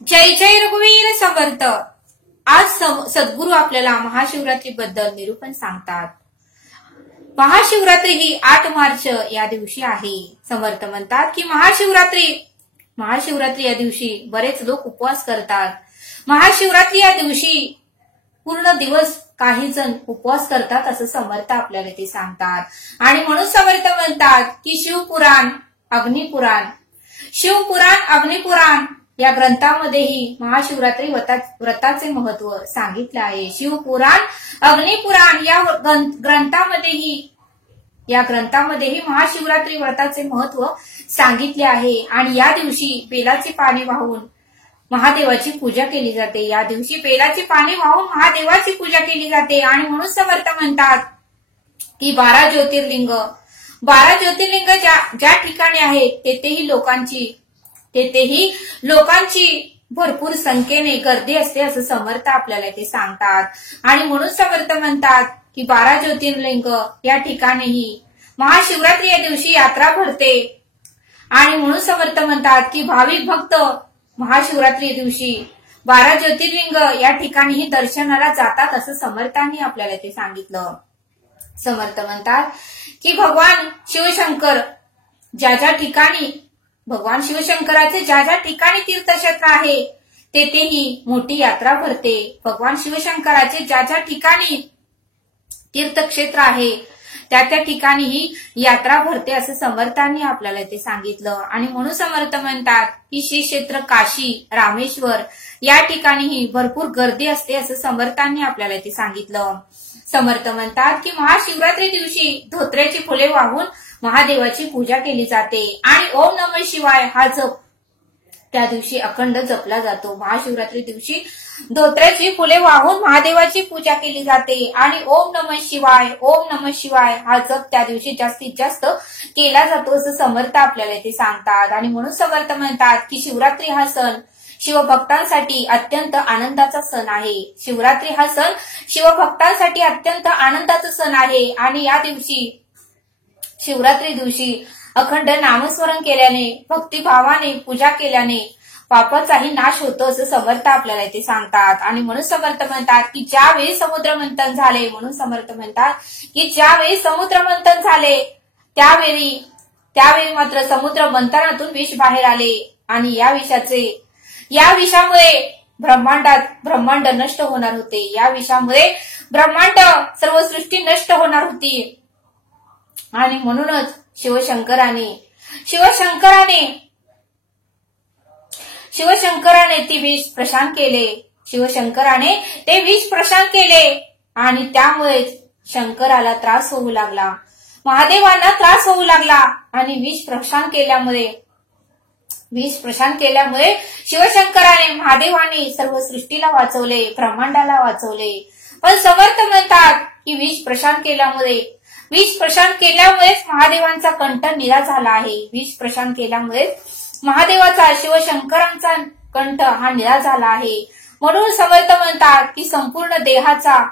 जय जय रघुवीर समर्थ। आज सद्गुरू आपल्याला महाशिवरात्री बद्दल निरूपण सांगतात। महाशिवरात्री ही 8 मार्च या दिवशी आहे। समर्थ म्हणतात की महाशिवरात्री या दिवशी बरेच लोक उपवास करतात। महाशिवरात्री या दिवशी पूर्ण दिवस काही जण उपवास करतात असं समर्थ आपल्याला ते सांगतात। आणि म्हणून समर्थ म्हणतात की शिवपुराण अग्निपुराण या ग्रंथामध्येही महाशिवरात्री व्रताचे महत्व सांगितले आहे। शिवपुराण अग्निपुराण या ग्रंथामध्येही महाशिवरात्री व्रताचे महत्व सांगितले आहे। आणि या दिवशी बेलाची पाने वाहून महादेवाची पूजा केली जाते। या दिवशी बेलाची पाने वाहून महादेवाची पूजा केली जाते। आणि म्हणून समर्थ म्हणतात की 12 ज्योतिर्लिंग ज्या ठिकाणी आहेत तेथेही लोकांची भरपूर संख्येने गर्दी असते असं समर्थ आपल्याला ते सांगतात। आणि म्हणून समर्थ म्हणतात की 12 ज्योतिर्लिंग या ठिकाणीही महाशिवरात्री या दिवशी यात्रा भरते। आणि म्हणून समर्थ म्हणतात की भाविक भक्त महाशिवरात्री दिवशी 12 ज्योतिर्लिंग या ठिकाणीही दर्शनाला जातात असं समर्थांनी आपल्याला ते सांगितलं। समर्थ म्हणतात की भगवान शिवशंकराचे ज्या ठिकाणी तीर्थक्षेत्र आहे तेथेही मोठी यात्रा भरते। भगवान शिवशंकराचे ज्या ठिकाणी तीर्थक्षेत्र आहे त्या ठिकाणीही यात्रा भरते असं समर्थांनी आपल्याला ते सांगितलं। आणि म्हणून समर्थ म्हणतात की श्री क्षेत्र काशी रामेश्वर या ठिकाणीही भरपूर गर्दी असते असं समर्थांनी आपल्याला ते सांगितलं। समर्थ म्हणतात की महाशिवरात्री दिवशी धोत्र्याची फुले वाहून महादेवाची पूजा केली जाते। आणि ओम नमः शिवाय हा जप त्या दिवशी अखंड जपला जातो। महाशिवरात्री दिवशी धोत्र्याची फुले वाहून महादेवाची पूजा केली जाते। आणि ओम नमः शिवाय हा जप त्या दिवशी जास्तीत जास्त केला जातो असं समर्थ आपल्याला ते सांगतात। आणि म्हणून समर्थ म्हणतात की शिवरात्री हा सण शिवभक्तांसाठी अत्यंत आनंदाचा सण आहे। शिवरात्री हा सण शिवभक्तांसाठी अत्यंत आनंदाचा सण आहे। आणि या दिवशी शिवरात्री दिवशी अखंड नामस्मरण केल्याने भक्तिभावाने पूजा केल्याने पापाचाही नाश होतो असं समर्थ आपल्याला ते सांगतात। आणि म्हणून समर्थ म्हणतात की ज्यावेळी समुद्र मंथन झाले त्यावेळी मात्र समुद्र मंथनातून विष बाहेर आले। आणि या विषामुळे ब्रह्मांड नष्ट होणार होते। या विषामुळे ब्रह्मांड सर्व सृष्टी नष्ट होणार होती। आणि म्हणूनच शिवशंकराने ते विष प्रशांत केले। आणि त्यामुळे शंकराला त्रास होऊ लागला, महादेवांना त्रास होऊ लागला। आणि विष प्रशांत केल्यामुळे शिवशंकराने महादेवाने सर्व सृष्टीला वाचवले, ब्रह्मांडाला वाचवले। पण समर्थ म्हणतात की विष प्रशांत केल्यामुळेच महादेवांचा कंठ निरा झाला आहे। विष प्रशांत केल्यामुळे महादेवाचा शिवशंकरांचा कंठ हा निरा झाला आहे। म्हणून समर्थ म्हणतात की संपूर्ण देहाचा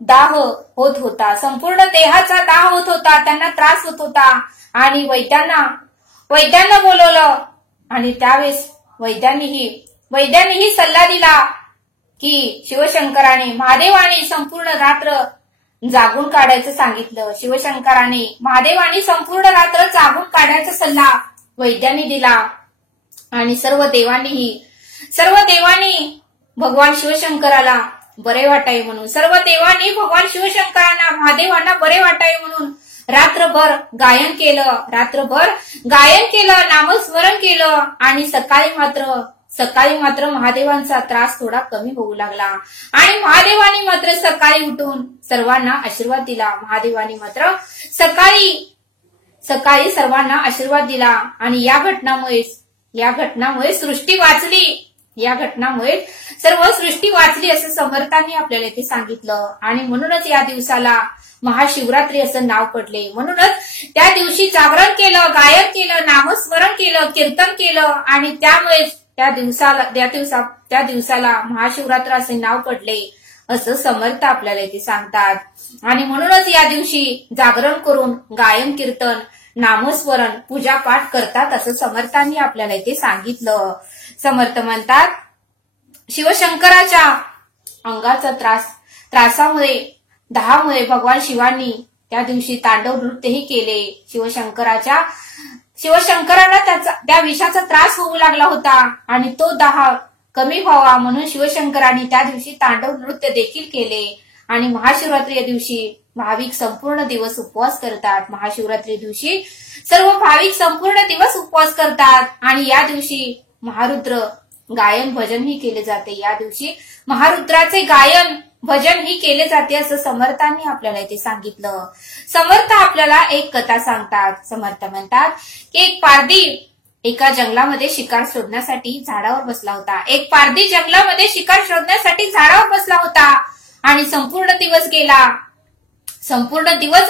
दाह होत होता, त्यांना त्रास होत होता। आणि वैद्यांना बोलवलं। आणि त्यावेळेस वैद्यांनीही सल्ला दिला की महादेवाने संपूर्ण रात्र जागून काढायचं सांगितलं। महादेवाने संपूर्ण रात्र जागून काढायचा सल्ला वैद्यांनी दिला। आणि सर्व देवांनी भगवान शिवशंकराला बरे वाटावे म्हणून महादेवांना बरे वाटावे म्हणून रात्रभर गायन केलं, नामस्मरण केलं। आणि सकाळी मात्र महादेवांचा त्रास थोडा कमी होऊ लागला। आणि महादेवानी मात्र सकाळी उठून सर्वांना आशीर्वाद दिला। सकाळी सर्वांना आशीर्वाद दिला। आणि या घटनामुळे सृष्टी सर्व सृष्टी वाचली असं समर्थांनी आपल्याला ते सांगितलं। आणि म्हणूनच या दिवसाला महाशिवरात्री असं नाव पडले। म्हणूनच त्या दिवशी जागरण केलं, गायन केलं, नामस्मरण केलं, कीर्तन केलं। आणि त्यामुळे त्या दिवसाला महाशिवरात्र असे नाव पडले असं समर्थ आपल्याला ते सांगतात। आणि म्हणूनच या दिवशी जागरण करून गायन कीर्तन नामस्मरण, पूजा पाठ करतात असं समर्थांनी आपल्याला ते सांगितलं। समर्थ म्हणतात की शिवरात्री हा सण शिवभक्तांसाठी अत्यंत आनंदाचा सण आहे। शिवरात्री हा सण शिवभक्तांसाठी अत्यंत आनंदाचा सण आहे। आणि म्हणून समर्थ म्हणतात की संपूर्ण देहाचा दाह होत होता, त्यांना त्रास होत होता। आणि वैद्यांना बोलवलं। शिवशंकराच्या अंगाचा त्रासामुळे दाहामुळे भगवान शिवांनी त्या दिवशी तांडव नृत्यही केले. शिवशंकराला त्या विषाचा त्रास होऊ लागला होता आणि तो दाह कमी व्हावा म्हणून शिवशंकरांनी त्या दिवशी तांडव नृत्य देखील केले. आणि महाशिवरात्री या दिवशी भाविक संपूर्ण दिवस उपवास करतात. महाशिवरात्री दिवशी सर्व भाविक संपूर्ण दिवस उपवास करतात आणि या दिवशी महारुद्र गायन भजनही केले जाते. या दिवशी महारुद्राचे गायन भजन ही केले जाते असं समर्थांनी आपल्याला इथे सांगितलं. समर्थ आपल्याला एक कथा सांगतात. समर्थ म्हणतात की एक पारधी एका जंगलामध्ये शिकार शोधण्यासाठी झाडावर बसला होता. एक पारधी जंगलामध्ये शिकार शोधण्यासाठी झाडावर बसला होता आणि संपूर्ण दिवस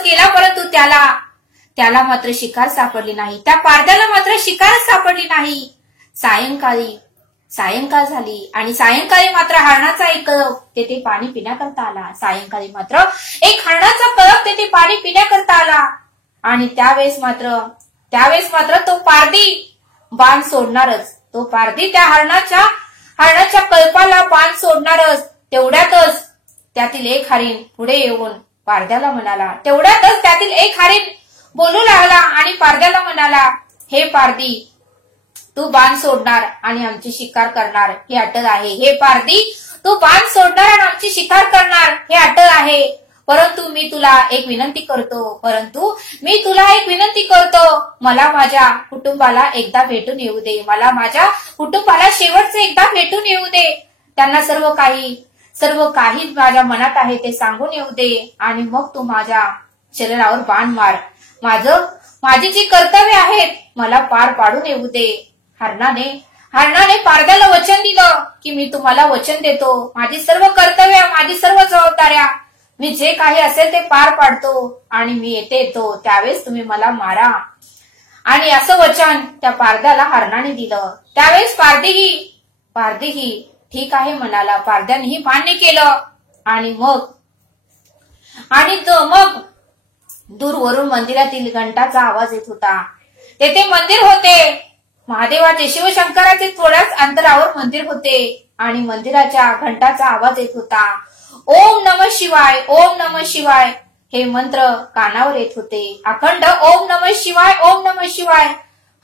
गेला परंतु त्याला मात्र शिकार सापडली नाही. त्या पारध्याला मात्र शिकारच सापडली नाही. सायंकाळ झाली आणि सायंकाळी मात्र हरणाचा एक कळप तेथे पाणी पिण्याकरता आला. सायंकाळी मात्र एक हरणाचा कळप तेथे पाणी पिण्याकरता आला आणि त्यावेळेस मात्र तो पारधी बाण सोडणारच. तो पारधी त्या हरणाच्या कळपाला बाण सोडणारच. तेवढ्यातच त्यातील एक हरिण पुढे येऊन पारध्याला म्हणाला. तेवढ्यातच त्यातील एक हरिण बोलू लागला आणि पारध्याला म्हणाला, हे पारधी, तू बाण सोडणार आणि आमची शिकार करणार हे अटळ आहे. हे पारधी, तू बाण सोडणार आणि आमची शिकार करणार हे अटळ आहे. परंतु मी तुला एक विनंती करतो. मला माझ्या कुटुंबाला एकदा भेटून येऊ दे. मला माझ्या कुटुंबाला शेवटचे एकदा भेटून येऊ दे. त्यांना सर्व काही माझ्या मनात आहे ते सांगून येऊ दे आणि मग तू माझ्या शरीरावर बाण मार. माझी जी कर्तव्य आहेत मला पार पाडून येऊ दे. हरणाने पारध्याला वचन दिलं की मी तुम्हाला वचन देतो. माझी सर्व कर्तव्य, माझी सर्व जबाबदाऱ्या, मी जे काही असेल ते पार पाडतो आणि मी येतो त्यावेळेस तुम्ही मला मारा. आणि असं वचन त्या पारध्याला हरणाने दिलं. त्यावेळेस पारधीही ठीक आहे म्हणाला. पारध्यानेही मान्य केलं आणि मग दूरवरून मंदिरातील घंटाचा आवाज येत होता. तेथे मंदिर होते महादेवाचे, शिवशंकराचे थोड्याच अंतरावर मंदिर होते आणि मंदिराच्या घंटाचा आवाज येत होता. ओम नमः शिवाय, ओम नमः शिवाय हे मंत्र कानावर येत होते. अखंड ओम नमः शिवाय, ओम नमः शिवाय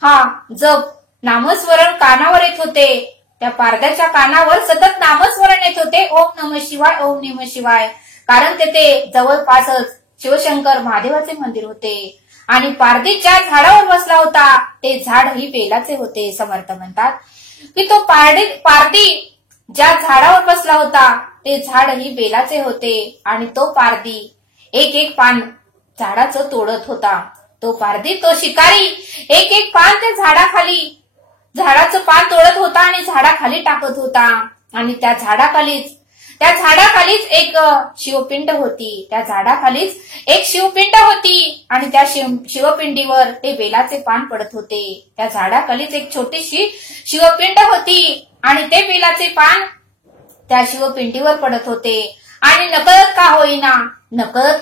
हा जप नामस्मरण कानावर येत होते. त्या पारध्याच्या कानावर सतत नामस्मरण येत होते. ओम नमः शिवाय, ओम नमः शिवाय. कारण तेथे जवळपासच शिवशंकर महादेवाचे मंदिर होते आणि पारधी ज्या झाडावर बसला होता ते झाड ही बेलाचे होते. समर्थ म्हणतात की तो पारधी ज्या झाडावर बसला होता ते झाड ही बेलाचे होते आणि तो पारधी एक पान झाडाचं तोडत होता. तो पारधी, तो शिकारी एक पान त्या झाडाचं पान तोडत होता आणि झाडाखाली टाकत होता. आणि त्या झाडाखालीच एक शिवपिंड होती. त्या झाडाखालीच एक शिवपिंड होती आणि त्या शिवपिंडीवर ते बेलाचे पान पडत होते. त्या झाडाखालीच एक छोटीशी शिवपिंड होती आणि ते बेलाचे पान त्या शिवपिंडीवर पडत होते. आणि नकळत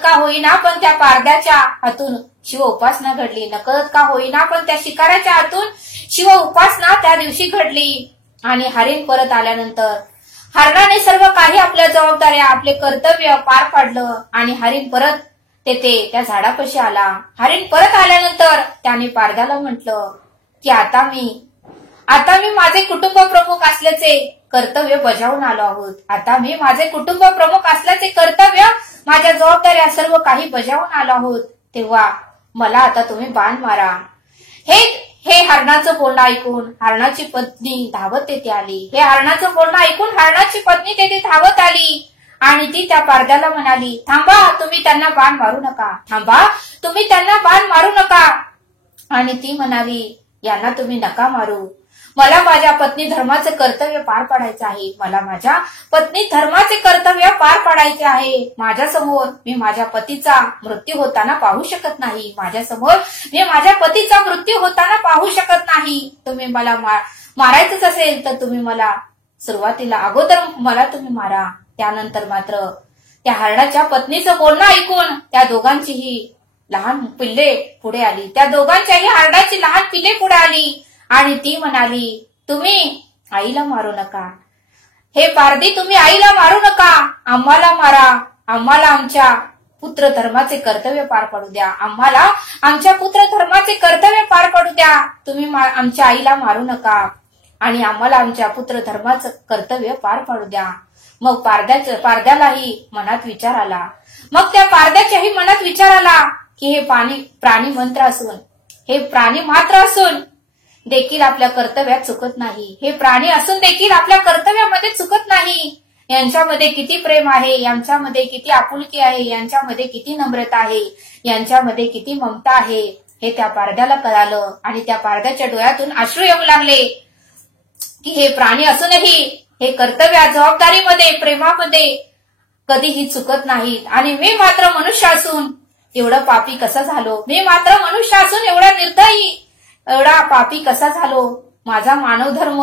का होईना पण त्या पारध्याच्या हातून शिव उपासना घडली. नकळत का होईना पण त्या शिकाऱ्याच्या हातून शिव उपासना त्या दिवशी घडली. आणि हरिण परत आल्यानंतर हरणाने सर्व काही आपल्या जबाबदाऱ्या, आपले कर्तव्य पार पाडलं आणि हरिण परत तेथे त्या झाडापाशी आला. हरिण परत आल्यानंतर त्याने पारध्याला म्हटलं की आता मी माझे कुटुंब प्रमुख असल्याचे कर्तव्य बजावून आलो आहोत. आता मी माझे कुटुंब प्रमुख असल्याचे कर्तव्य, माझ्या जबाबदाऱ्या सर्व काही बजावून आलो आहोत. तेव्हा मला आता तुम्ही बाण मारा. हे हरणाचं बोलणं ऐकून हरणाची पत्नी धावत तेथे आली. हे हरणाचं बोलणं ऐकून हरणाची पत्नी तेथे धावत आली आणि ती त्या पारध्याला म्हणाली, थांबा, तुम्ही त्यांना बाण मारू नका. आणि ती म्हणाली, यांना तुम्ही नका मारू. मला माझ्या पत्नी धर्माचे कर्तव्य पार पाडायचे आहे. माझ्यासमोर मी माझ्या पतीचा मृत्यू होताना पाहू शकत नाही. तुम्ही मला मारायचंच असेल तर तुम्ही मला सुरुवातीला अगोदर तुम्ही मारा. त्यानंतर मात्र त्या हरणाच्या पत्नीचं बोलणं ऐकून त्या दोघांचीही लहान पिल्ले पुढे आली. त्या दोघांच्याही हरणाची लहान पिल्ले पुढे आली आणि ती म्हणाली, तुम्ही आईला मारू नका. हे पारधी, तुम्ही आईला मारू नका, आम्हाला मारा, आम्हाला आमच्या पुत्र धर्माचे कर्तव्य पार पडू द्या, आम्हाला आमच्या पुत्र धर्माचे कर्तव्य पार पडू द्या, तुम्ही आमच्या आईला मारू नका आणि आम्हाला आमच्या पुत्र धर्माचं कर्तव्य पार पाडू द्या. मग पारध्यालाही मनात विचार आला. मग त्या पारध्याच्याही मनात विचार आला की हे प्राणी मंत्र असून, हे प्राणी मात्र असून देखील आपल्या कर्तव्यात चुकत नाही, हे प्राणी असून देखील आपल्या कर्तव्यामध्ये चुकत नाही. यांच्यामध्ये किती प्रेम आहे, यांच्यामध्ये किती आपुलकी आहे, यांच्यामध्ये किती नम्रता आहे, यांच्यामध्ये किती ममता आहे, हे त्या पारध्याला कळालं. आणि त्या पारध्याच्या डोळ्यातून अश्रू येऊ लागले की हे प्राणी असूनही हे कर्तव्यात, जबाबदारीमध्ये, प्रेमामध्ये कधीही चुकत नाहीत. आणि मी मात्र मनुष्य असून एवढं पापी कसा झालो, मी मात्र मनुष्य असून एवढा निर्दयी, एवढा पापी कसा झालो. माझा मानव धर्म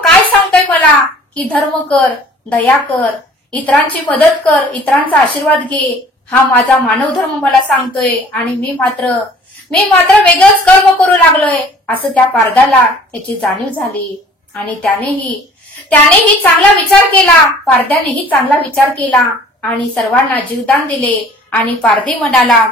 काय सांगतोय मला की धर्म कर, दया कर, इतरांची मदत कर, इतरांचा आशीर्वाद घे, हा माझा मानव धर्म मला सांगतोय. आणि मी मात्र वेगळंच कर्म करू लागलोय, असं त्या पारध्याला त्याची जाणीव झाली. आणि त्यानेही चांगला विचार केला, पारध्यानेही चांगला विचार केला आणि सर्वांना जीवदान दिले. आणि पारधी म्हणाला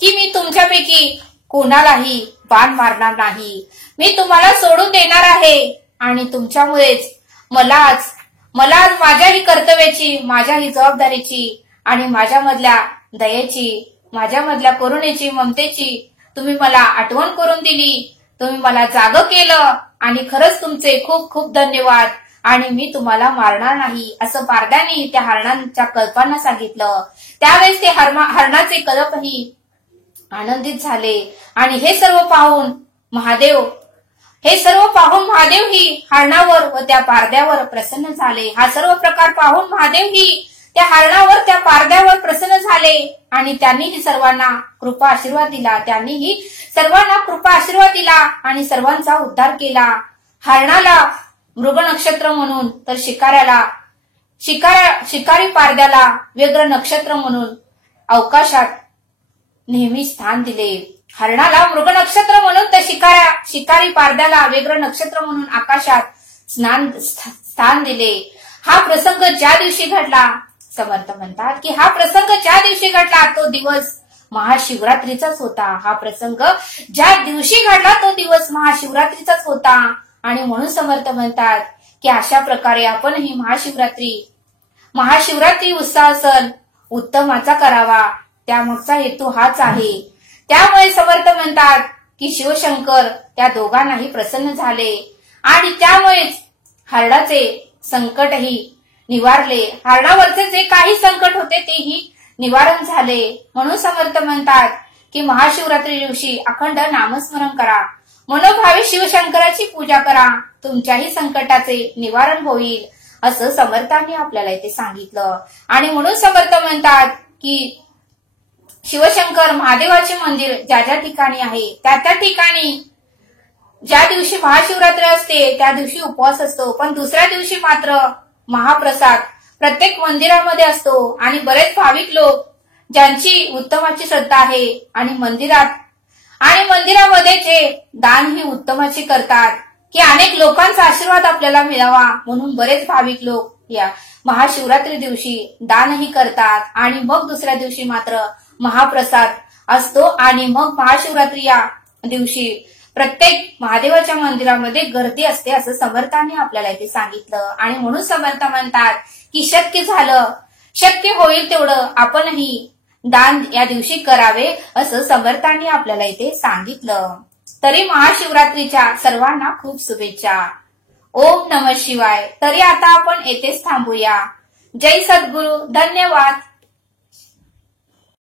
की मी तुमच्यापैकी कोणालाही बाण मारणार नाही, मी तुम्हाला सोडून देणार आहे. आणि तुमच्यामुळेच मला आज माझ्याही कर्तव्याची, माझ्याही जबाबदारीची आणि माझ्यामधल्या दयेची, माझ्यामधल्या करुणेची, ममतेची तुम्ही मला आठवण करून दिली, तुम्ही मला जागं केलं आणि खरंच तुमचे खूप खूप धन्यवाद. आणि मी तुम्हाला मारणार नाही, असं पारध्याने त्या हरणांच्या कल्पांना सांगितलं. त्यावेळेस ते हरणाचे कल्पही आनंदित झाले. आणि हे सर्व पाहून महादेव ही हरणावर व त्या पारध्यावर प्रसन्न झाले. हा सर्व प्रकार पाहून महादेव ही त्या हरणावर, त्या पारध्यावर प्रसन्न झाले आणि त्यांनीही सर्वांना कृपा आशीर्वाद दिला आणि सर्वांचा उद्धार केला. हरणाला मृग नक्षत्र म्हणून, तर शिकारी पारध्याला व्यग्र नक्षत्र म्हणून अवकाशात नेहमी स्थान दिले. हरणाला मृग नक्षत्र म्हणून, तर शिकारी पारध्याला व्यग्र नक्षत्र म्हणून आकाशात स्थान दिले. हा प्रसंग ज्या दिवशी घडला, समर्थ म्हणतात की हा प्रसंग ज्या दिवशी घडला तो दिवस महाशिवरात्रीचाच होता. हा प्रसंग ज्या दिवशी घडला तो दिवस महाशिवरात्रीचाच होता. आणि म्हणून समर्थ म्हणतात की अशा प्रकारे आपणही महाशिवरात्री उत्साह सण उत्तमाचा करावा, त्यामागचा हेतू हाच आहे. त्यामुळे समर्थ म्हणतात की शिवशंकर त्या दोघांनाही प्रसन्न झाले आणि त्यामुळेच हरणाचे संकटही निवारले. हरणावरचे जे काही संकट होते तेही निवारण झाले. म्हणून समर्थ म्हणतात की महाशिवरात्री दिवशी अखंड नामस्मरण करा, मनोभावे शिवशंकराची पूजा करा, तुमच्याही संकटाचे निवारण होईल, असं समर्थांनी आपल्याला इथे सांगितलं. आणि म्हणून समर्थ म्हणतात की शिवशंकर महादेवाचे मंदिर ज्या ज्या ठिकाणी आहे त्या ठिकाणी ज्या दिवशी महाशिवरात्री असते त्या दिवशी उपवास असतो, पण दुसऱ्या दिवशी मात्र महाप्रसाद प्रत्येक मंदिरामध्ये असतो. आणि बरेच भाविक लोक ज्यांची उत्तमाची श्रद्धा आहे आणि मंदिरामध्ये जे दान ही उत्तमाची करतात की अनेक लोकांचा आशीर्वाद आपल्याला मिळावा, म्हणून बरेच भाविक लोक या महाशिवरात्री दिवशी दानही करतात. आणि मग दुसऱ्या दिवशी मात्र महाप्रसाद असतो. आणि मग महाशिवरात्री या दिवशी प्रत्येक महादेवाच्या मंदिरामध्ये गर्दी असते, असं समर्थांनी आपल्याला इथे सांगितलं. आणि म्हणून समर्थ म्हणतात की शक्य होईल तेवढं आपणही दान या दिवशी करावे, असं समर्थांनी आपल्याला इथे सांगितलं. तरी महाशिवरात्रीच्या सर्वांना खूप शुभेच्छा. ओम नमः शिवाय. तरी आता आपण येथेच थांबूया. जय सद्गुरु. धन्यवाद.